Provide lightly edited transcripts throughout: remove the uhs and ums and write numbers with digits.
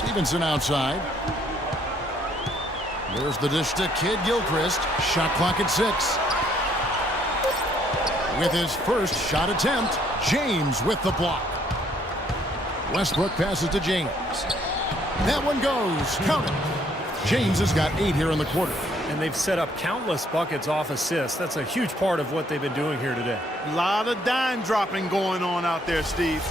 Stevenson outside. There's the dish to Kid Gilchrist. Shot clock at 6. With his first shot attempt, James with the block. Westbrook passes to James. That one goes. Count it. James has got 8 here in the quarter. And they've set up countless buckets off assists. That's a huge part of what they've been doing here today. A lot of dime dropping going on out there, Steve.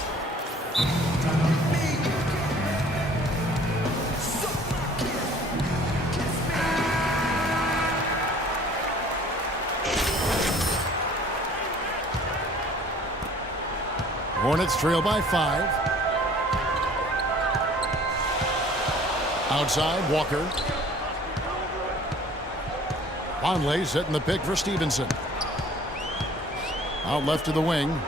Hornets trail by 5. Outside, Walker. Conley setting the pick for Stevenson. Out left to the wing.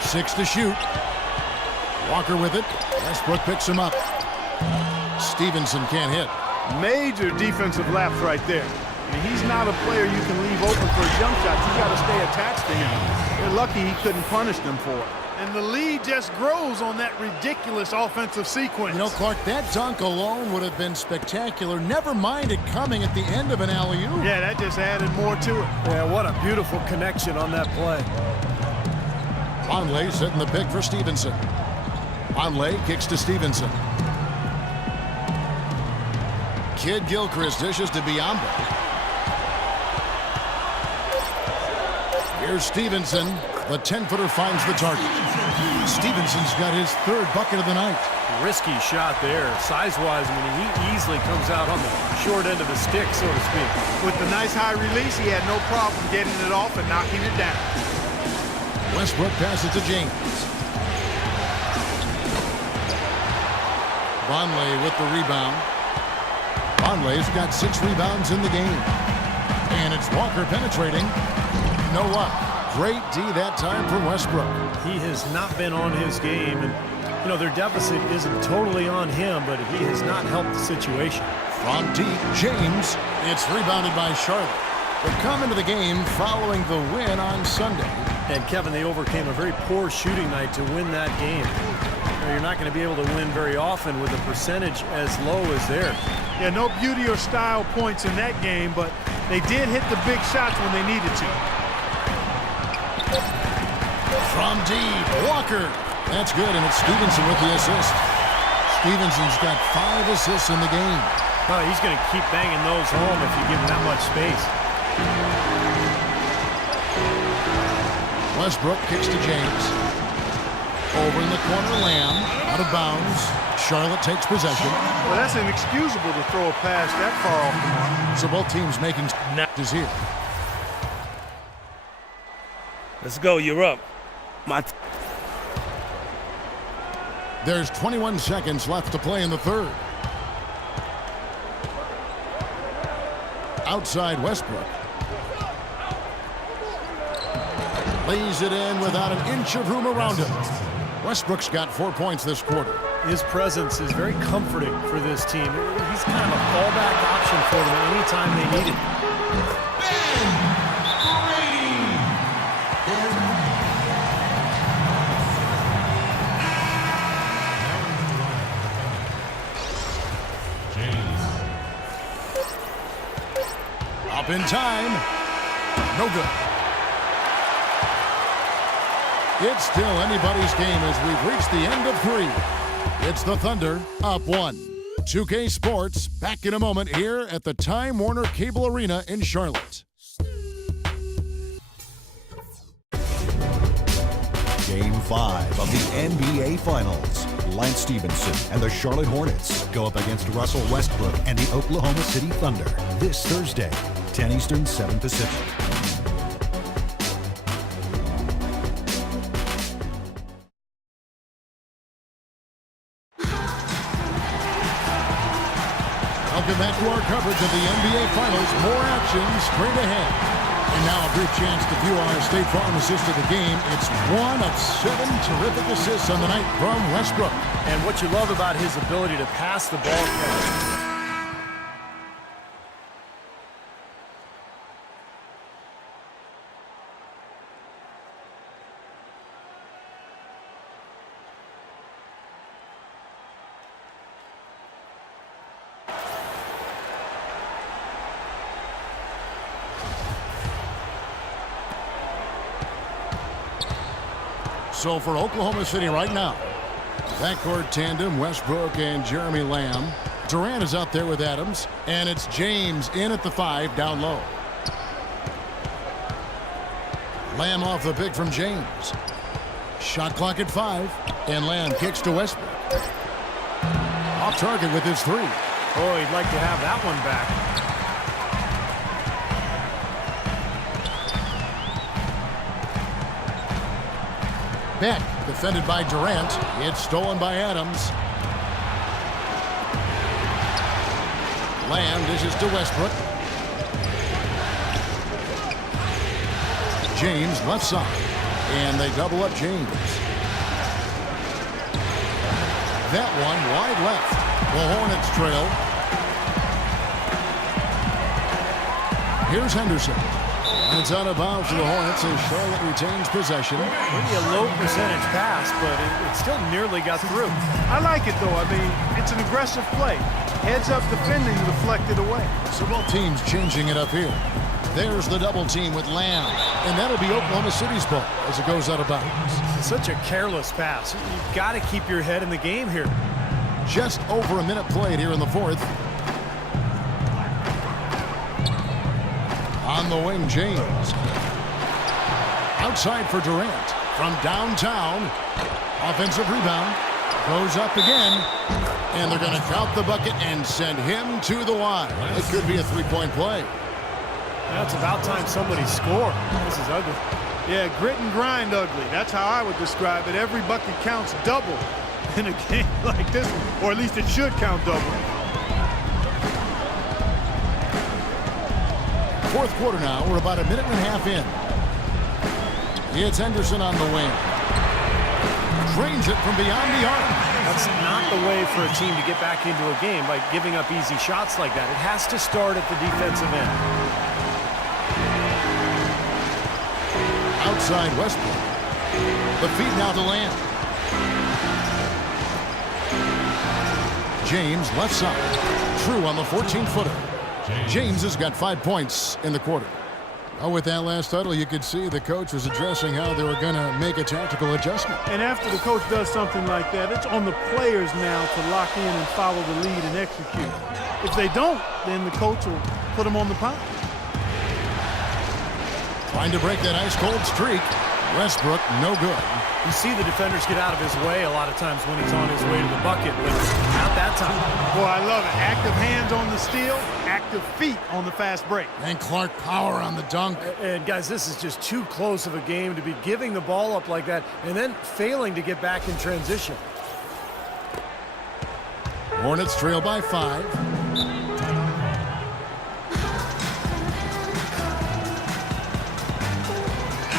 6 to shoot. Walker with it. Westbrook picks him up. Stevenson can't hit. Major defensive lapse right there. I mean, he's not a player you can leave open for a jump shot. You got to stay attached to him. They're lucky he couldn't punish them for it. And the lead just grows on that ridiculous offensive sequence. You know, Clark, that dunk alone would have been spectacular. Never mind it coming at the end of an alley-oop. Yeah, that just added more to it. Yeah, what a beautiful connection on that play. Conley setting the pick for Stevenson. Conley kicks to Stevenson. Kid Gilchrist dishes to Biombo. Here's Stevenson. The 10-footer finds the target. Stevenson's got his 3rd bucket of the night. Risky shot there. Size-wise, I mean, he easily comes out on the short end of the stick, so to speak. With the nice high release, he had no problem getting it off and knocking it down. Westbrook passes to James. Conley with the rebound. Conley's got 6 rebounds in the game. And it's Walker penetrating. You know what? Great D that time from Westbrook. He has not been on his game, and you know their deficit isn't totally on him, but he has not helped the situation. From deep, James. It's rebounded by Charlotte. They come into the game following the win on Sunday. And Kevin, they overcame a very poor shooting night to win that game. Now, you're not going to be able to win very often with a percentage as low as theirs. Yeah, no beauty or style points in that game, but they did hit the big shots when they needed to. From deep, Walker. That's good, and it's Stevenson with the assist. Stevenson's got 5 assists in the game. Oh, he's going to keep banging those home if you give him that much space. Westbrook kicks to James. Over in the corner, Lamb. Out of bounds. Charlotte takes possession. Well, that's inexcusable to throw a pass that far off the mark. So both teams making is here. Let's go, you're up. There's 21 seconds left to play in the 3rd. Outside Westbrook. Lays it in without an inch of room around him. Westbrook's got 4 points this quarter. His presence is very comforting for this team. He's kind of a fallback option for them anytime they need it. Up in time. No good. It's still anybody's game as we've reached the end of 3. It's the Thunder up 1. 2K Sports back in a moment here at the Time Warner Cable Arena in Charlotte. Game 5 of the NBA Finals. Lance Stevenson and the Charlotte Hornets go up against Russell Westbrook and the Oklahoma City Thunder this Thursday, 10 Eastern, 7 Pacific. Welcome back to our coverage of the NBA Finals. More action straight ahead. And now a brief chance to view our State Farm assist of the game. It's 1 of 7 terrific assists on the night from Westbrook. And what you love about his ability to pass the ball, Kevin, So for Oklahoma City right now, backcourt tandem, Westbrook and Jeremy Lamb. Durant is out there with Adams, and it's James in at the 5, down low. Lamb off the pick from James. Shot clock at 5, and Lamb kicks to Westbrook. Off target with his 3. Oh, he'd like to have that one back. Beck, defended by Durant. It's stolen by Adams. Lamb dishes to Westbrook. James left side. And they double up James. That one wide left. The Hornets trail. Here's Henderson. And it's out of bounds to the Hornets as Charlotte retains possession. Maybe a low percentage pass, but it still nearly got through. I like it, though. I mean, it's an aggressive play. Heads up defending, deflected away. So both teams changing it up here. There's the double team with Lamb. And that'll be Oklahoma City's ball as it goes out of bounds. Such a careless pass. You've got to keep your head in the game here. Just over a minute played here in the 4th. On the wing, James. Outside for Durant. From downtown. Offensive rebound. Goes up again. And they're going to count the bucket and send him to the line. It could be a 3-point play. Now it's about time somebody scored. This is ugly. Yeah, grit and grind ugly. That's how I would describe it. Every bucket counts double in a game like this one. Or at least it should count double. 4th quarter now. We're about a minute and a half in. It's Henderson on the wing. Drains it from beyond the arc. That's not the way for a team to get back into a game by giving up easy shots like that. It has to start at the defensive end. Outside Westbrook. The feed now to Lamb. James left side. True on the 14-footer. James has got 5 points in the quarter. Oh, with that last huddle, you could see the coach was addressing how they were going to make a tactical adjustment. And after the coach does something like that, it's on the players now to lock in and follow the lead and execute. If they don't, then the coach will put them on the pound. Trying to break that ice-cold streak. Westbrook, no good. You see the defenders get out of his way a lot of times when he's on his way to the bucket, but not that time. Boy, I love it. Active hands on the steal, active feet on the fast break. And Clark power on the dunk. And guys, this is just too close of a game to be giving the ball up like that and then failing to get back in transition. Hornets trail by 5.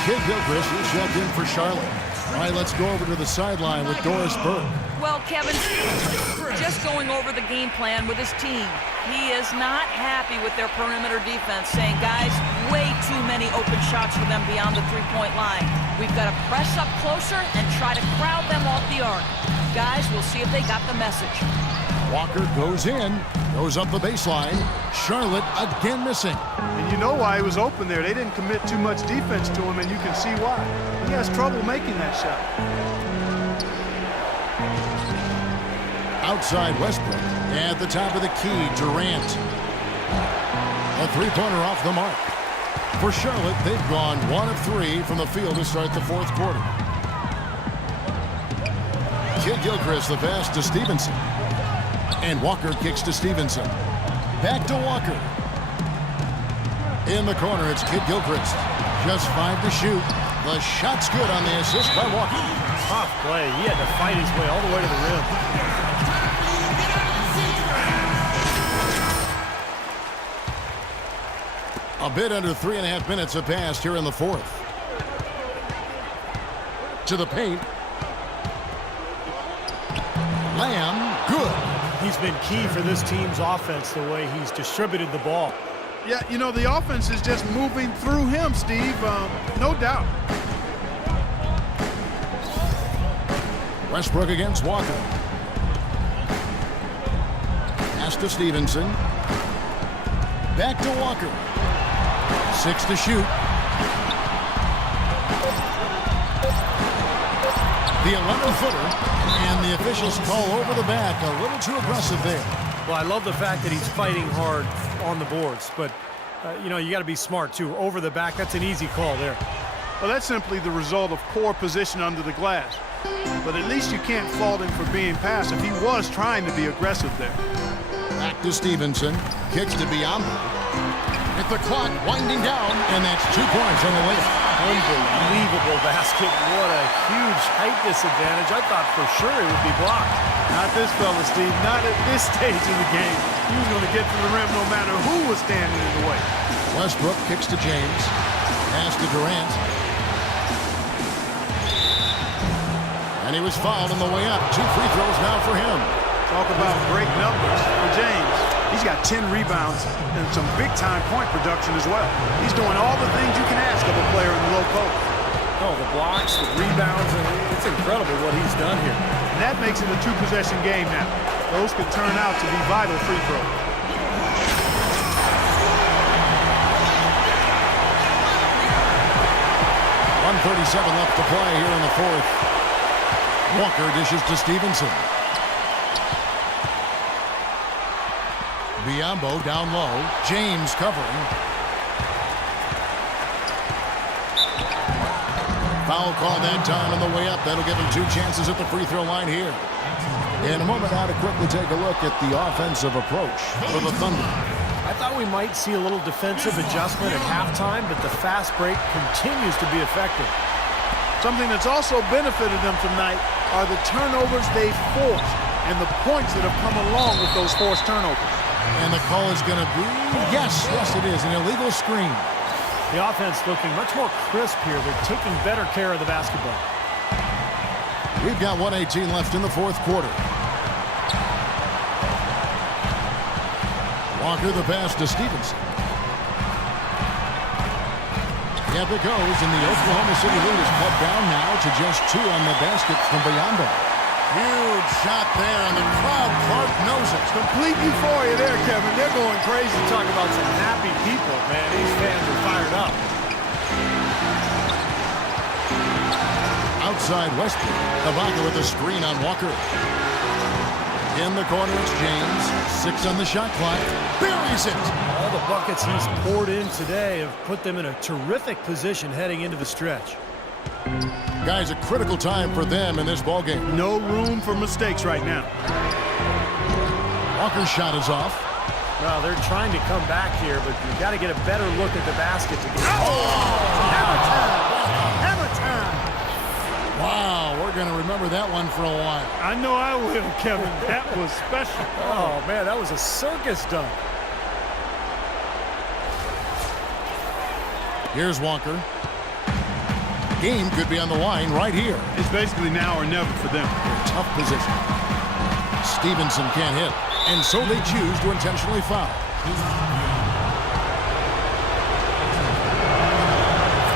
Kid Gilchrist is checked in for Charlotte. All right, let's go over to the sideline with Doris Burke. Well, Kevin, just going over the game plan with his team. He is not happy with their perimeter defense, saying, guys, way too many open shots for them beyond the three-point line. We've got to press up closer and try to crowd them off the arc. Guys, we'll see if they got the message. Walker goes in, goes up the baseline. Charlotte again missing. And you know why he was open there. They didn't commit too much defense to him, and you can see why. He has trouble making that shot. Outside Westbrook. At the top of the key, Durant. A three-pointer off the mark. For Charlotte, they've gone 1 of 3 from the field to start the 4th quarter. Kid Gilchrist, the pass to Stevenson. And Walker kicks to Stevenson. Back to Walker. In the corner, it's Kid Gilchrist. Just 5 to shoot. The shot's good on the assist by Walker. Tough play. He had to fight his way all the way to the rim. A bit under 3.5 minutes have passed here in the 4th. To the paint. Lamb, good. He's been key for this team's offense the way he's distributed the ball. Yeah, you know, the offense is just moving through him, Steve. No doubt. Westbrook against Walker. Pass to Stevenson. Back to Walker. 6 to shoot. The 11-footer, and the officials call over the back. A little too aggressive there. Well, I love the fact that he's fighting hard on the boards, but, you know, you got to be smart, too. Over the back, that's an easy call there. Well, that's simply the result of poor position under the glass. But at least you can't fault him for being passive. He was trying to be aggressive there. Back to Stevenson. Kicks to Biombo. At the clock winding down, and that's 2 points on the layup. Unbelievable basket. What a huge height disadvantage. I thought for sure it would be blocked. Not this fella, Steve. Not at this stage of the game. He was going to get to the rim no matter who was standing in the way. Westbrook kicks to James. Pass to Durant. And he was fouled on the way up. 2 free throws now for him. Talk about great numbers for James. He's got 10 rebounds and some big-time point production as well. He's doing all the things you can ask of a player in the low post. Oh, the blocks, the rebounds, and it's incredible what he's done here. And that makes it a 2-possession game now. Those could turn out to be vital free throws. .137 left to play here in the fourth. Walker dishes to Stevenson. Biombo down low. James covering. Foul call that time on the way up. That'll give him 2 chances at the free throw line here. In a moment now to quickly take a look at the offensive approach for the Thunder. I thought we might see a little defensive adjustment at halftime, but the fast break continues to be effective. Something that's also benefited them tonight are the turnovers they forced and the points that have come along with those forced turnovers. And the call is going to be, yes, it is, an illegal screen. The offense looking much more crisp here. They're taking better care of the basketball. We've got 1:18 left in the fourth quarter. Walker the pass to Stevenson. Yep, it goes, and the Oklahoma City lead is cut down now to just 2 on the basket from Biombo. Huge shot there, and the crowd, Clark, knows it. Complete euphoria there, Kevin. They're going crazy. Talk about some happy people, man. These fans are fired up. Outside Westbrook. Ibaka with a screen on Walker. In the corner, it's James. 6 on the shot clock. Buries it. All the buckets he's poured in today have put them in a terrific position heading into the stretch. Guys, a critical time for them in this ballgame. No room for mistakes right now. Walker's shot is off. Well, they're trying to come back here, but you've got to get a better look at the basket to get. Hammer time! Hammer time! Wow, we're going to remember that one for a while. I know I will, Kevin. That was special. Oh, man, that was a circus dunk. Here's Walker. Game could be on the line right here. It's basically now or never for them. Tough position. Stevenson can't hit, and so they choose to intentionally foul.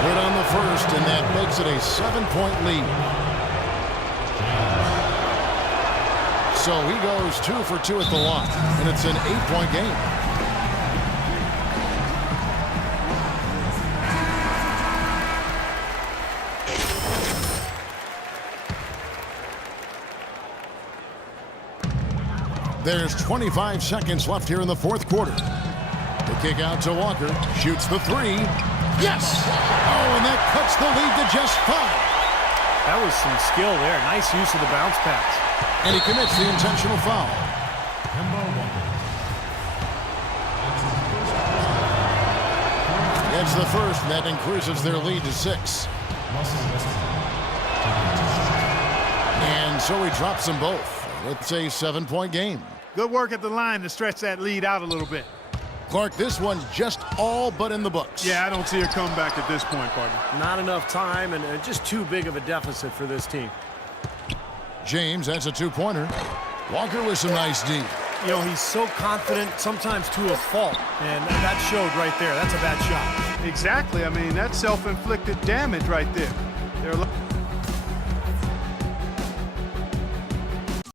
Quit on the first, and that makes it a 7-point lead. So he goes 2 for 2 at the line, and it's an 8-point game. There's 25 seconds left here in the fourth quarter. The kick out to Walker. Shoots the 3. Yes! Oh, and that cuts the lead to just 5. That was some skill there. Nice use of the bounce pass. And he commits the intentional foul. It's the first, and that increases their lead to 6. And so he drops them both. It's a 7-point game. Good work at the line to stretch that lead out a little bit. Clark, this one just all but in the books. Yeah, I don't see a comeback at this point, partner. Not enough time and just too big of a deficit for this team. James, that's a 2-pointer. Walker with some nice D. You know, he's so confident, sometimes to a fault, and that showed right there. That's a bad shot. Exactly. I mean, that's self-inflicted damage right there. They're